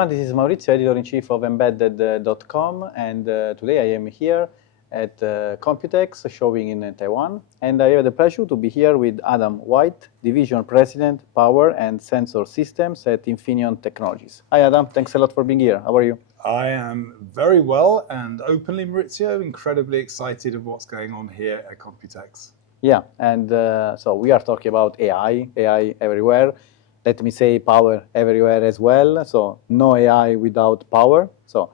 everyone, this is Maurizio, editor-in-chief of embedded.com, and today I am here at Computex, showing in Taiwan, and I have the pleasure to be here with Adam White, Division President, Power and Sensor Systems at Infineon Technologies. Hi Adam, thanks a lot for being here. How are you? I am very well and openly, Maurizio, incredibly excited of what's going on here at Computex. Yeah, and so we are talking about AI everywhere. Let me say power everywhere as well. So no AI without power. So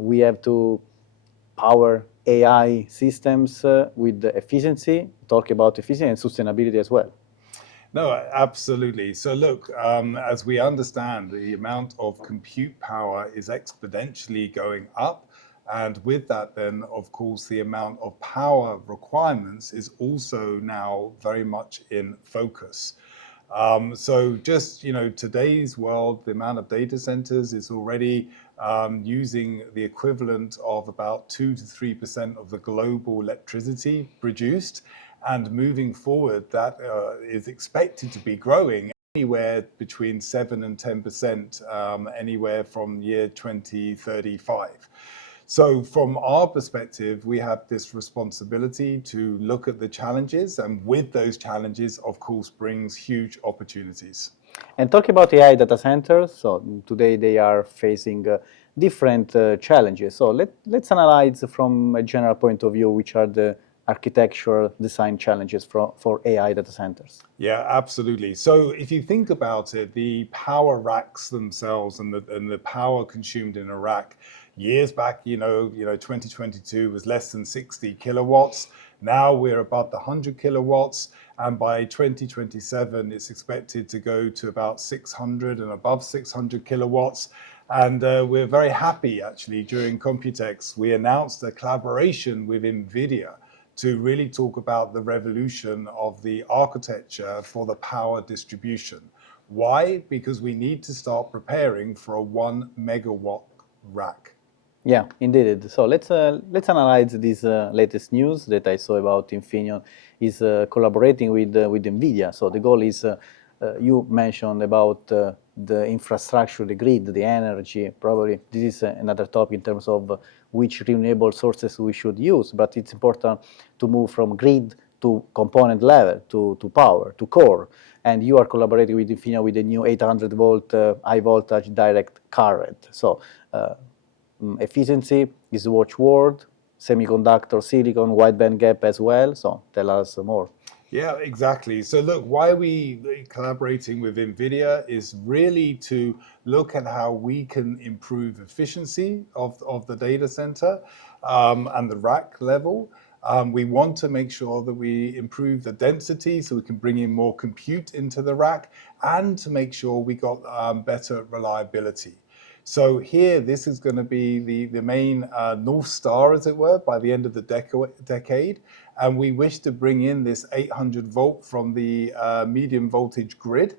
we have to power AI systems with efficiency, talk about efficiency and sustainability as well. No, absolutely. So look, as we understand, the amount of compute power is exponentially going up. And with that, then, of course, the amount of power requirements is also now very much in focus. So just, today's world, the amount of data centers is already using the equivalent of about 2 to 3% of the global electricity produced. And moving forward, that is expected to be growing anywhere between 7 and 10%, anywhere from year 2035. So from our perspective, we have this responsibility to look at the challenges, and with those challenges, of course, brings huge opportunities. And talking about AI data centers, so today they are facing different challenges. So let's analyze from a general point of view, which are the architectural design challenges for AI data centers. Yeah, absolutely. So if you think about it, the power racks themselves and the power consumed in a rack, years back, 2022 was less than 60 kilowatts. Now we're above the 100 kilowatts. And by 2027, it's expected to go to about 600 and above 600 kilowatts. And we're very happy, actually, during Computex, we announced a collaboration with Nvidia to really talk about the revolution of the architecture for the power distribution. Why? Because we need to start preparing for a 1 megawatt rack. Yeah, indeed. So let's analyze this latest news that I saw about Infineon is collaborating with Nvidia. So the goal is, you mentioned about the infrastructure, the grid, the energy. Probably this is another topic in terms of which renewable sources we should use. But it's important to move from grid to component level, to power, to core. And you are collaborating with Infineon with the new 800 volt high voltage direct current. So efficiency is the watchword, semiconductor, silicon, wide band gap as well. So tell us more. Yeah, exactly. So look, why we collaborating with Nvidia is really to look at how we can improve efficiency of the data center and the rack level. We want to make sure that we improve the density so we can bring in more compute into the rack, and to make sure we got better reliability. So here, this is going to be the main North Star, as it were, by the end of the decade. And we wish to bring in this 800 volt from the medium voltage grid,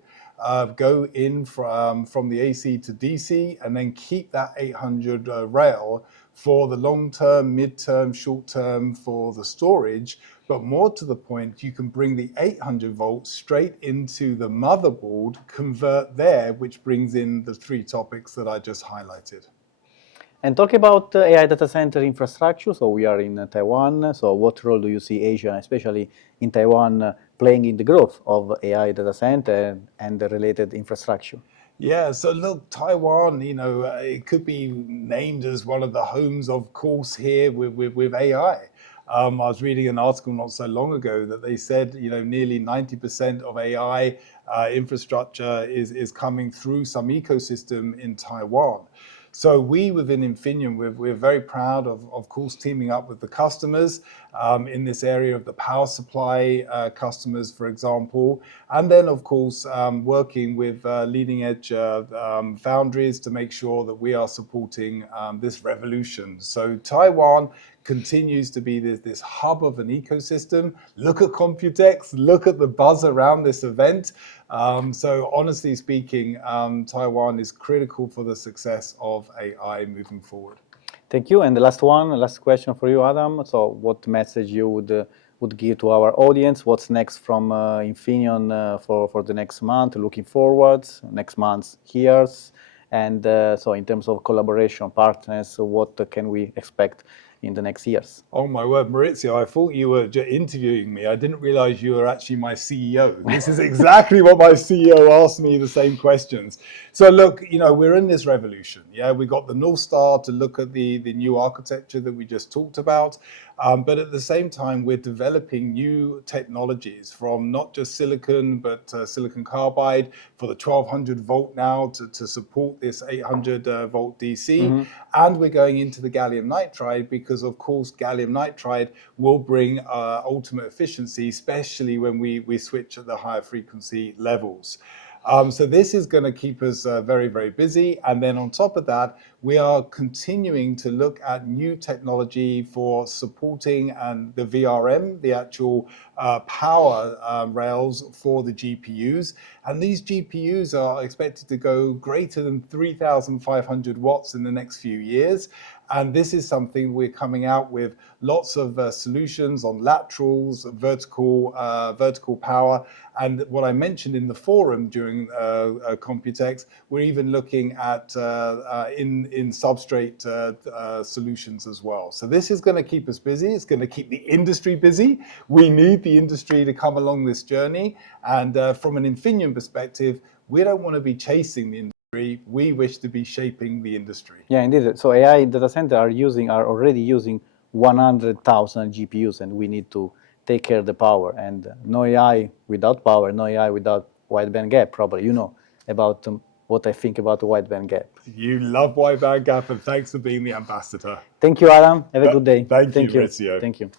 go in from the AC to DC, and then keep that 800 rail for the long-term, mid-term, short-term for the storage. But more to the point, you can bring the 800 volts straight into the motherboard, convert there, which brings in the three topics that I just highlighted. And talk about AI data center infrastructure. So we are in Taiwan. So what role do you see Asia, especially in Taiwan, playing in the growth of AI data center and the related infrastructure? Yeah, so look, Taiwan, it could be named as one of the homes, of course, here with AI. I was reading an article not so long ago that they said, nearly 90% of AI infrastructure is coming through some ecosystem in Taiwan. So we within Infineon, we're very proud of course, teaming up with the customers in this area of the power supply customers, for example, and then, of course, working with leading edge foundries to make sure that we are supporting this revolution. So Taiwan continues to be this hub of an ecosystem. Look at Computex, look at the buzz around this event. So honestly speaking, Taiwan is critical for the success of AI moving forward. Thank you. And the last question for you, Adam. So what message you would give to our audience? What's next from Infineon for the next month, looking forward, next month's years? And so in terms of collaboration, partners, what can we expect in the next years? Oh my word, Maurizio, I thought you were interviewing me. I didn't realize you were actually my CEO. This is exactly what my CEO asked me, the same questions. So look, we're in this revolution. Yeah, we got the North Star to look at the new architecture that we just talked about. But at the same time, we're developing new technologies from not just silicon, but silicon carbide for the 1200 volt now to support this 800 volt DC. And we're going into the gallium nitride because, of course, gallium nitride will bring ultimate efficiency, especially when we switch at the higher frequency levels. So this is going to keep us very, very busy. And then on top of that, we are continuing to look at new technology for supporting and the VRM, the actual power rails for the GPUs. And these GPUs are expected to go greater than 3,500 watts in the next few years. And this is something we're coming out with lots of solutions on laterals, vertical power. And what I mentioned in the forum during Computex, we're even looking at in substrate solutions as well. So this is going to keep us busy. It's going to keep the industry busy. We need the industry to come along this journey. And from an Infineon perspective, we don't want to be chasing the industry. We wish to be shaping the industry. Yeah, indeed. So AI data center are already using 100,000 GPUs, and we need to take care of the power. And no AI without power, no AI without wideband gap. Probably you know about what I think about the wideband gap. You love wideband gap, and thanks for being the ambassador. Thank you, Adam. Have a good day. Thank you, Maurizio. Thank you.